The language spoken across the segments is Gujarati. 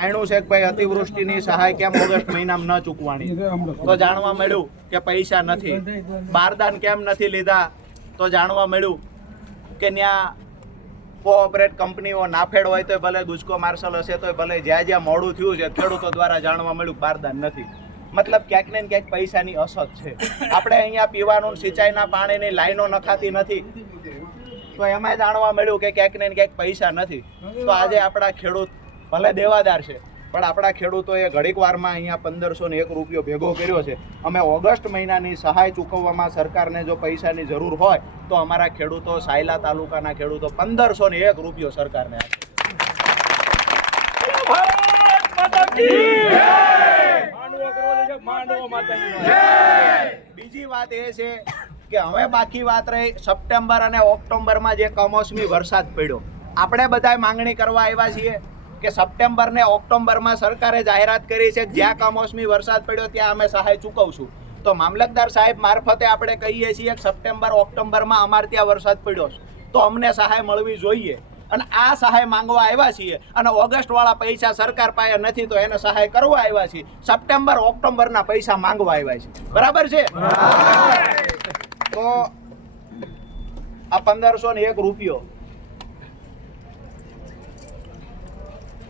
જાણ્યું છે કે ભાઈ અતિવૃષ્ટિની સહાય કેમ ઓગસ્ટ મહિનામાં ન ચૂકવાની, તો જાણવા મળ્યું કે પૈસા નથી. બારદાન કેમ નથી લીધા, તો જાણવા મળ્યું કે ત્યાં કોઓપરેટ કંપનીઓ નાફેડ હોય તો ભલે ગુજકો માર્શલ હશે તો ભલે જ્યાં જ્યાં મોડું થયું છે ખેડૂતો દ્વારા જાણવા મળ્યું બારદાન નથી. મતલબ ક્યાંક ને ક્યાંક પૈસાની અછત છે. આપણે અહીંયા પીવાનું સિંચાઈના પાણીની લાઈનો નખાતી નથી તો એમાં જાણવા મળ્યું કે ક્યાંક ને ક્યાંક પૈસા નથી. તો આજે આપણા ખેડૂત ભલે દેવાદાર છે પણ આપણા ખેડૂતોએ ઘડીક વારમાં અહીંયા 1501 રૂપિયો ભેગો કર્યો છે. અમે ઓગસ્ટ મહિનાની સહાય ચૂકવવામાં સરકારને જો પૈસાની જરૂર હોય તો અમારા ખેડૂતો સાયલા તાલુકાના ખેડૂતો 1501 રૂપિયો સરકારને આપે. બીજી વાત એ છે કે હવે બાકી વાત રહી સપ્ટેમ્બર અને ઓક્ટોબરમાં જે કમોસમી વરસાદ પડ્યો. આપણે બધાય માંગણી કરવા આવ્યા છીએ કે સપ્ટેમ્બર ને ઓક્ટોબરમાં સરકારે જાહેરાત કરી છે કે જ્યાં કમોસમી વરસાદ પડ્યો ત્યાં અમે સહાય ચૂકવશું. તો મામલતદાર સાહેબ મારફતે આપણે કહીએ છીએ કે સપ્ટેમ્બર ઓક્ટોબરમાં અમારે ત્યાં વરસાદ પડ્યો છે તો અમને સહાય મળવી જોઈએ અને આ સહાય માંગવા આવ્યા છીએ. અને ઓગસ્ટવાળા પૈસા સરકાર પાસે નથી તો એને સહાય કરવા આવ્યા છીએ. સપ્ટેમ્બર ઓક્ટોબરના પૈસા માંગવા આવ્યા છે. બરાબર છે? તો આ 1501 રૂપિયો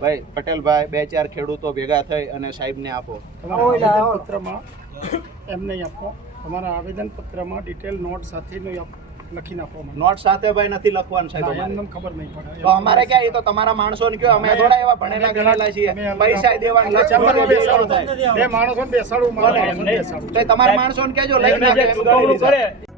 ભાઈ પટેલભાઈ 2-4 ખેડૂતો ભેગા થઈ અને સાહેબને આપો. આવેદનપત્રમાં એમ નહીં આપો, તમારા આવેદનપત્રમાં ડિટેલ નોટ સાથે લખી નાખો. નોટ સાથે ભાઈ નથી લખવાનું સાહેબ, એમને ખબર નહીં પડે તો અમારે ક્યાં? એ તો તમારા માણસોને કયો, અમે થોડા એવા ભણેલા ગણેલા છીએ. પૈસા દેવાના બે માણસોને બેસાડવું, તમારા માણસોને કહેજો લઈ નાખે.